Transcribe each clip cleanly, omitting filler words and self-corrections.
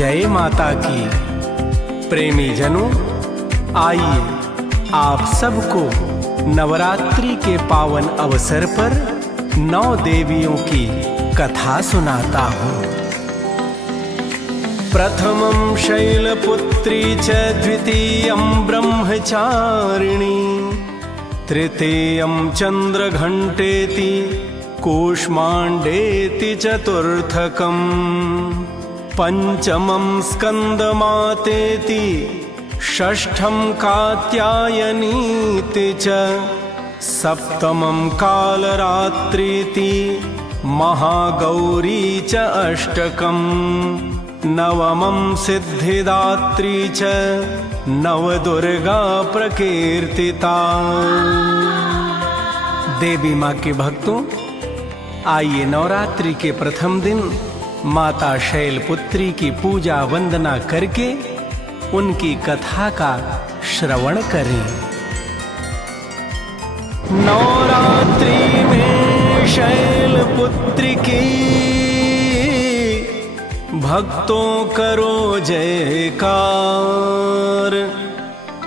जय माता की। प्रेमी जनों, आइए आप सबको नवरात्रि के पावन अवसर पर 9 देवियों की कथा सुनाता हूँ। प्रथमं शैलपुत्री च द्वितीयं ब्रह्मचारिणी तृतीयं चंद्रघंटेति कूष्मांडेति चतुर्थकम् पंचमं स्कंदमातेति षष्ठं कात्यायनीति च सप्तमं कालरात्रीति महागौरी च अष्टकम् नवमं सिद्धिदात्री च नवदुर्गा प्रकीर्तिता। देवी माँ के भक्तों, आइए नवरात्रि के प्रथम दिन माता शैलपुत्री की पूजा वंदना करके उनकी कथा का श्रवण करें। नवरात्रि में शैलपुत्री की भक्तों करो जयकार,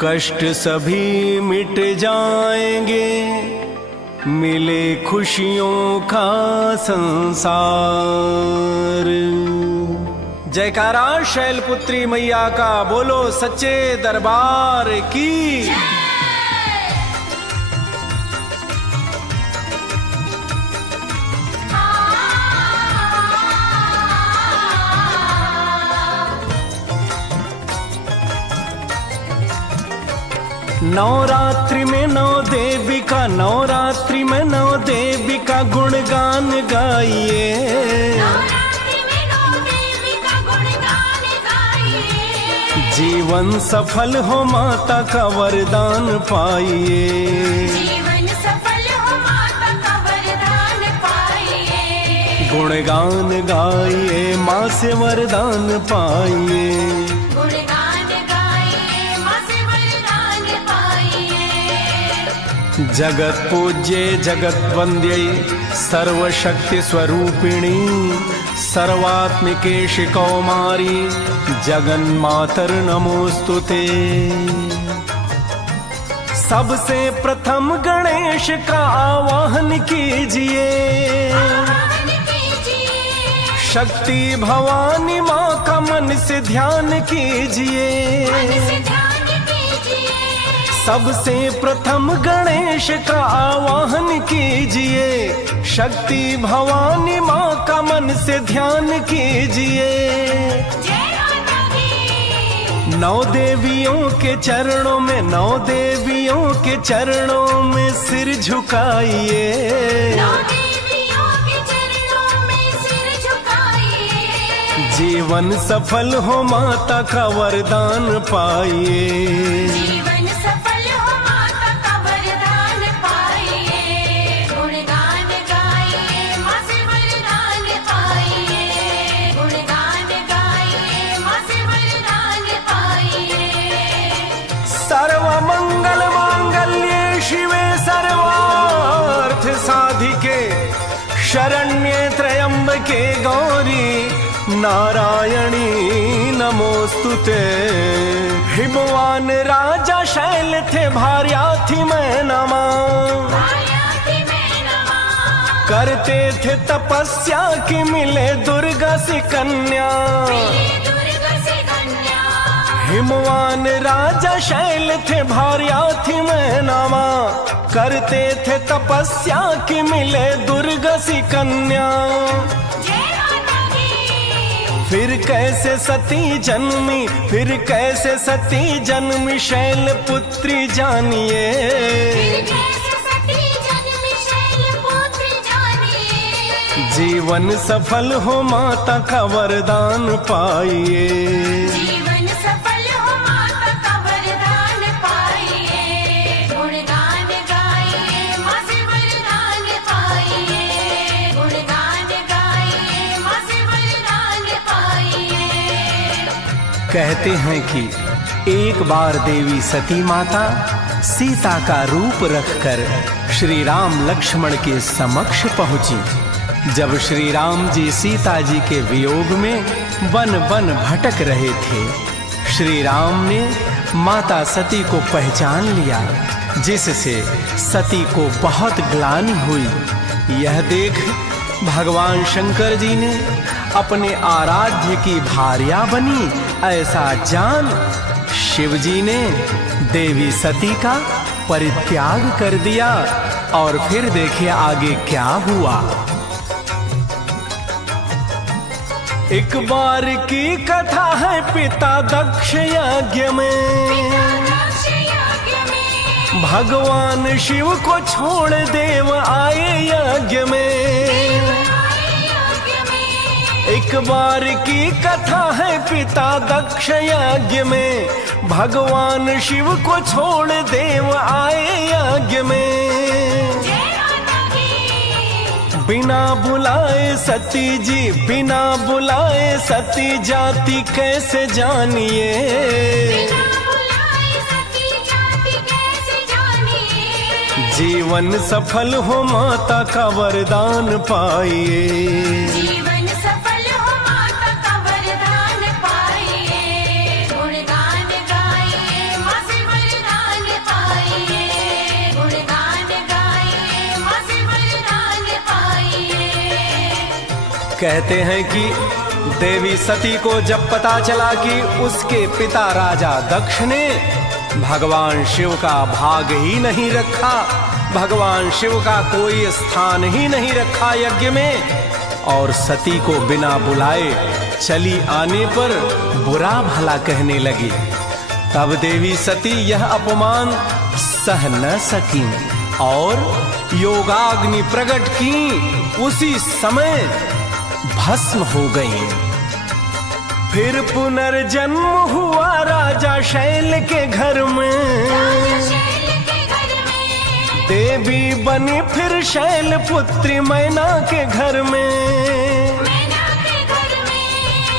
कष्ट सभी मिट जाएंगे, मिले खुशियों का संसार। जयकारा शैलपुत्री मैया का, बोलो सच्चे दरबार की। नवरात्रि में 9 देवी का, नवरात्रि में 9 देवी का गुणगान गाइए। नवरात्रि में 9 देवी का गुणगान गाइए। जीवन सफल हो माता का वरदान पाइए। जीवन सफल हो माता का वरदान पाइए। गुणगान गाइए, माँ से वरदान पाइए। जगत पूज्ये जगत वंद्ये सर्वशक्ति स्वरूपिणी सर्वात्मिके शिकौमारी जगन्मातर नमोस्तुते। सबसे प्रथम गणेश का आवाहन कीजिए। शक्ति भवानी माँ का मन से ध्यान कीजिए। सबसे प्रथम गणेश का आवाहन कीजिए। शक्ति भवानी माँ का मन से ध्यान कीजिए। 9 देवियों के चरणों में, 9 देवियों के चरणों में सिर झुकाइए। 9 देवियों के चरणों में सिर झुकाइए। जीवन सफल हो माता का वरदान पाइए। जीवन सफल हो माता का वरदान पाइए। गुणगान गाइए, माँ से वरदान पाइए। गुणगान गाइए, माँ से वरदान पाइए। सर्वमंगल मांगल्ये शिवे सर्वार्थ साधिके शरण्ये त्र्यंबके गौरी नारायणी नमोस्तुते। हिमवान राजा शैल थे भार्या थी मैं नमा, करते थे तपस्या की मिले दुर्गा सी कन्या। हिमवान राजा शैल थे भार्या थी मैं नमा, करते थे तपस्या की मिले दुर्गा सी कन्या। फिर कैसे सती जन्मी, फिर कैसे सती जन्मी शैलपुत्री जानिए। जीवन सफल हो माता का वरदान पाइए। जीवन सफल हो माता का वरदान पाइए। गुणगान गाइए, माँ से वरदान पाइए। गुणगान गाइए, माँ से वरदान पाइए। कहते हैं कि एक बार देवी सती माता सीता का रूप रखकर श्री राम लक्ष्मण के समक्ष पहुंची। जब श्री राम जी सीता जी के वियोग में वन वन भटक रहे थे, श्री राम ने माता सती को पहचान लिया, जिससे सती को बहुत ग्लानि हुई। यह देख भगवान शंकर जी ने अपने आराध्य की भार्या बनी ऐसा जान शिव जी ने देवी सती का परित्याग कर दिया। और फिर देखिए आगे क्या हुआ। एक बार की कथा है पिता दक्ष यज्ञ में, भगवान शिव को छोड़ देव आए यज्ञ में। एक बार की कथा है पिता दक्ष यज्ञ में, भगवान शिव को छोड़ देव आए यज्ञ में। बिना बुलाए सती जी, बिना बुलाए सती जाति कैसे जानिए। जीवन सफल हो माता का वरदान पाइए। जीवन सफल हो माता का वरदान पाइए। गुणगान गाइए माँ से वरदान पाइए। गुणगान गाइए माँ से वरदान पाइए। कहते हैं कि देवी सती को जब पता चला कि उसके पिता राजा दक्ष ने भगवान शिव का भाग ही नहीं रखा, भगवान शिव का कोई स्थान ही नहीं रखा यज्ञ में, और सती को बिना बुलाए चली आने पर बुरा भला कहने लगी, तब देवी सती यह अपमान सह न सकी और योगाग्नि प्रकट की, उसी समय भस्म हो गई। फिर पुनर्जन्म हुआ राजा शैल के घर में, देवी बनी फिर शैल पुत्री मैना के घर में।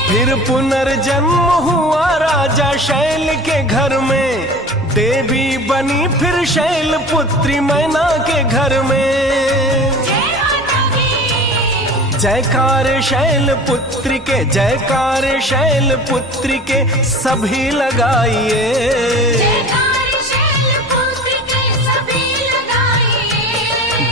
फिर पुनर्जन्म हुआ राजा शैल के घर में, देवी बनी फिर शैल पुत्री मैना के घर में। जयकार शैल पुत्री के, जयकार शैल पुत्री के सभी लगाइए।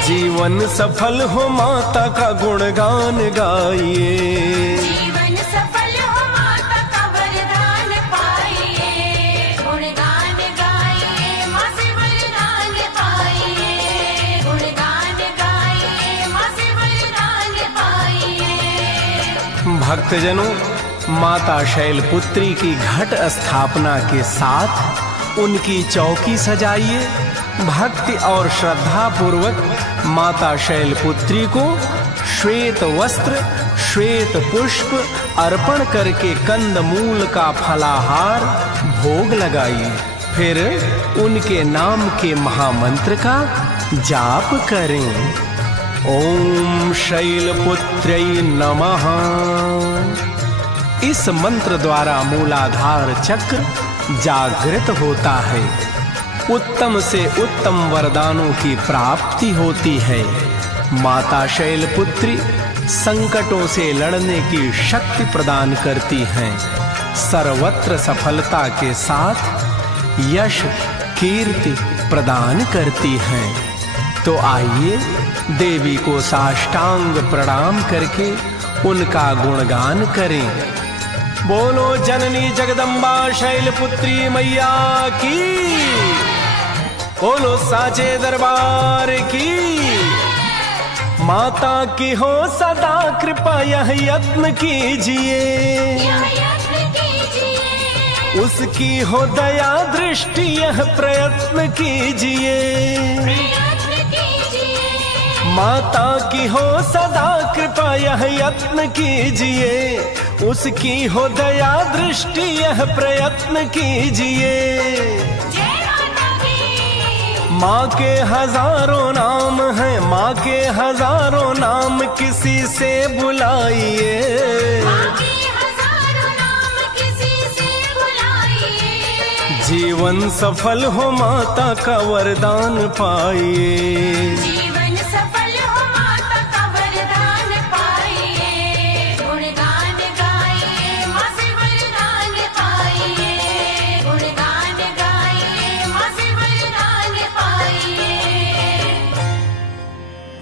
जीवन सफल हो माता का गुणगान गाइए। जीवन सफल हो माता का वरदान पाइए। गुणगान गाइए माँ से वरदान पाइए। गुणगान गाइए माँ से वरदान पाइए। भक्तजनों, माता शैलपुत्री की घट स्थापना के साथ उनकी चौकी सजाइए। भक्ति और श्रद्धा पूर्वक माता शैलपुत्री को श्वेत वस्त्र, श्वेत पुष्प अर्पण करके कंदमूल का फलाहार भोग लगाइए। फिर उनके नाम के महामंत्र का जाप करें। ओम शैलपुत्र्यै नमः। इस मंत्र द्वारा मूलाधार चक्र जागृत होता है, उत्तम से उत्तम वरदानों की प्राप्ति होती है। माता शैलपुत्री संकटों से लड़ने की शक्ति प्रदान करती हैं, सर्वत्र सफलता के साथ यश कीर्ति प्रदान करती हैं। तो आइए देवी को साष्टांग प्रणाम करके उनका गुणगान करें। बोलो जननी जगदम्बा शैलपुत्री मैया की, बोलो साचे दरबार की। माता की हो सदा कृपा, यह यत्न कीजिए। उसकी हो दया दृष्टि, यह प्रयत्न कीजिए। माता की हो सदा कृपा, यह यत्न कीजिए। उसकी हो दया दृष्टि, यह प्रयत्न कीजिए। माँ के हजारों नाम हैं, माँ के हजारों नाम किसी से बुलाइए। जीवन सफल हो माता का वरदान पाइए। जीवन सफल हो माता का वरदान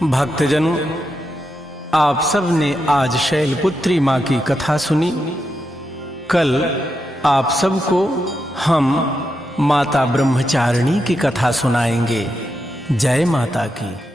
भक्तजनों, आप सब ने आज शैलपुत्री माँ की कथा सुनी। कल आप सबको हम माता ब्रह्मचारिणी की कथा सुनाएंगे। जय माता की।